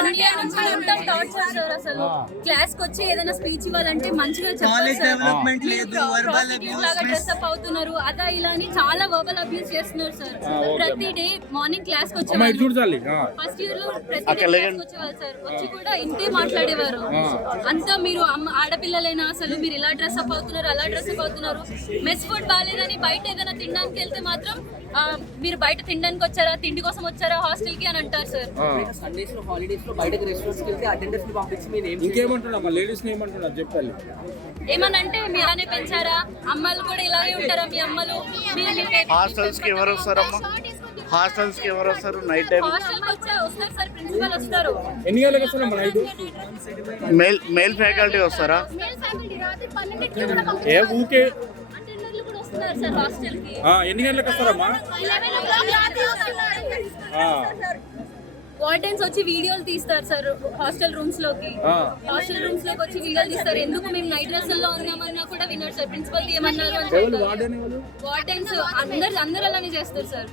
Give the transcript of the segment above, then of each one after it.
1 year నుంచి mental torture sir. అసలు class కి వచ్చి ఏదైనా స్పీచ్ ఇవ్వాలంటే మంచిగా చెప్పాలి సార్. లాగా డ్రెస్ అప్ అవుతున్నారు, అదా ఇలా అని చాలా వర్బల్ అబ్యూస్ చేస్తున్నారు సార్. ప్రతి డే మార్నింగ్ క్లాస్ కి వచ్చేవాళ్ళు, ఫస్ట్ ఇయర్ లో ప్రతి డే క్లాస్ కి వచ్చేవాళ్ళు సార్. వచ్చి కూడా ఇంతే మాట్లాడేవారు. అంతా మీరు ఆడపిల్లలైనా అసలు మీరు ఇలా డ్రెస్ అప్ అవుతున్నారు, అలా డ్రెస్ అప్ అవుతున్నారు. మెస్ ఫుడ్ బాగాలేదని బయట ఏదైనా తినడానికి వెళ్తే మాత్రం మీరు బయట తినడానికి వచ్చారా, తిండి కోసం వచ్చారా హాస్టల్ కి అని అంటారు సార్. సండేస్ లో హాలిడేస్ లో బయటకి రెస్టారెంట్స్ కి వెళ్తే అటెండర్స్ ని పంపించి మీరు ఇంకేమంటున్నా లేడీస్ ని ఏమంటున్నా చెప్పాలి. ఏమనంటే మీరానే పెంచారా, అమ్మాయిలు కూడా ఇలాగే ఉంటారా, మీ అమ్మలు హాస్టల్స్ కి ఎవరు వస్తారమ్మా? హాస్టల్స్ కి ఎవరు వస్తారు? నైట్ టైం హాస్టల్ కి వస్తారు సార్, ప్రిన్సిపల్ వస్తారు. ఎన్ని గంటలకు వస్తారమ్మా నైట్? మేల్ ఫ్యాకల్టీ వస్తారా? ఏ ఊకే అటెండర్లు కూడా వస్తున్నారు సార్ హాస్టల్ కి. ఎన్ని గంటలకు వస్తారమ్మా? వార్డెన్స్ వచ్చి వీడియోలు తీస్తారు సార్ హాస్టల్ రూమ్స్ లోకి. హాస్టల్ రూమ్స్ లోకి వచ్చి వీడియోలు తీస్తారు. ఎందుకు మేము నైట్ డ్రెస్సుల్లో ఉన్నామన్నా కూడా విన్నారు సార్. ప్రిన్సిపల్ ఏమన్నారు అని చెప్తారు. వార్డెన్స్ అందరు అలానే చేస్తారు సార్.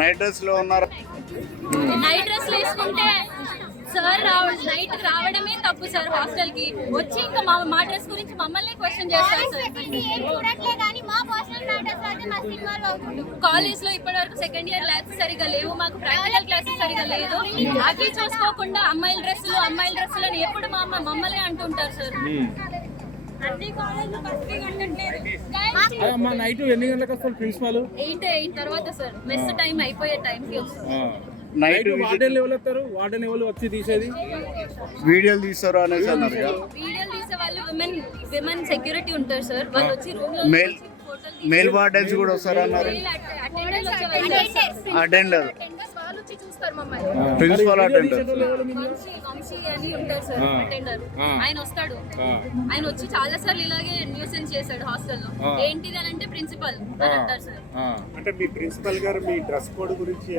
నైట్ డ్రెస్ లో ఉన్నారు. నైట్ డ్రెస్ వేసుకుంటే సార్ నైట్ రావడమే తప్పు సార్. హాస్టల్ కి వచ్చి ఇంకా మా డ్రెస్ గురించి మమ్మల్ని క్వశ్చన్ చేస్తారు సార్. కాలేజ్ లో ఇప్పటి వరకు సెకండ్ ఇయర్ ల్యాబ్స్ సరిగా లేవు, మాకు ప్రాక్టికల్ క్లాసెస్ సరిగా లేదు. అవి చూసుకోకుండా అమ్మాయిల డ్రెస్సులు అని ఎప్పుడు మమ్మల్ని అంటుంటారు సార్. నైట్ ఎన్ని గంటలకు వస్తారు ప్రిన్సిపాల్? 8 తర్వాత సార్. మెస్ టైం అయిపోయే టైంకి వస్తారు. నైట్ వార్డెన్ లెవెల్ వస్తారు. వార్డెన్ లెవెల్ వచ్చి తీసేది వీడియోలు తీస్తారు అనేసి అన్నారు. వీడియోలు తీసే వాళ్ళు విమెన్ సెక్యూరిటీ ఉంటారు సార్. వాళ్ళు వచ్చి రూమ్ లో మేల్ వార్డెన్స్ కూడా వస్తారు అన్నారు. అటెండర్ ప్రిన్సిపల్ అటెండర్ అని ఉంటారు సార్. అటెండర్ ఆయన వస్తాడు. ఆయన వచ్చి చాలా సార్లు ఇలాగే న్యూసెన్స్ చేశాడు హాస్టల్లో. ఏంటిది అని అంటే ప్రిన్సిపల్ అని అంటారు సార్. అంటే మీ ప్రిన్సిపల్ గారు మీ డ్రెస్ కోడ్ గురించి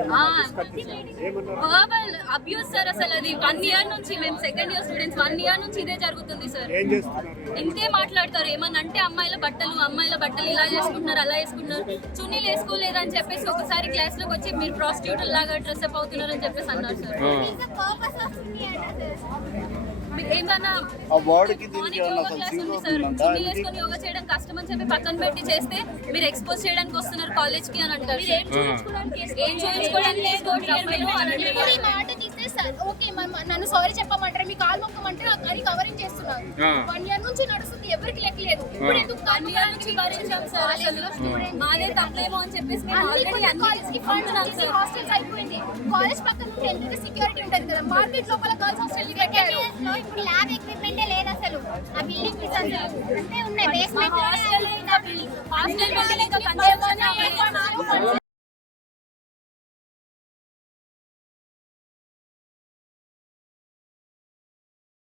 వర్బల్ అబ్యూస్ సార్. అసలు అది 1 year నుంచి, మేము సెకండ్ ఇయర్ స్టూడెంట్స్ 1 year నుంచి ఇదే జరుగుతుంది సార్. ఏం చేస్తున్నారు? ఇంతే మాట్లాడతారు. ఏమన్నా అంటే అమ్మాయిల బట్టలు ఇలా చేసుకుంటున్నారు, అలా వేసుకుంటున్నారు, చున్నీలు వేసుకోలేదు అని చెప్పేసి ఒకసారి క్లాస్ లోకి వచ్చి మీరు ప్రాస్టిట్యూట్ లాగా డ్రెస్ అప్ అవుతున్నారు అని చెప్పేసి అన్నారు సార్. ఏమన్నా చున్నీలు వేసుకొని యోగా చేయడం కష్టం అని చెప్పి పక్కన పెట్టి చేస్తే మీరు ఎక్స్పోజ్ చేయడానికి వస్తున్నారు కాలేజ్ కి అని అంటారు. ఏం నన్ను సారీ చెప్పమంటారు, మీ కాల్ మొక్కమంటారు, అది కవరింగ్ చేస్తున్నారు. 1 year నుంచి నడుస్తుంది, ఎవరికి లెక్కలేదు. ఇప్పుడు ఎందుకు 1 year నుంచి భరించాం సార్. అసలు మాదే తప్పేమో అని చెప్పేసి హాస్టల్స్ అయిపోయింది. కాలేజ్ పక్కన ఉంటే సెక్యూరిటీ ఉంటుంది కదా, మార్కెట్ లోపల గర్ల్స్ హాస్టల్ పెట్టారు. ఇప్పుడు ల్యాబ్ ఎక్విప్మెంట్ లేదు అసలు. ఆ బిల్డింగ్ అంటే ఉన్నాయి, బేస్మెంట్ హాస్టల్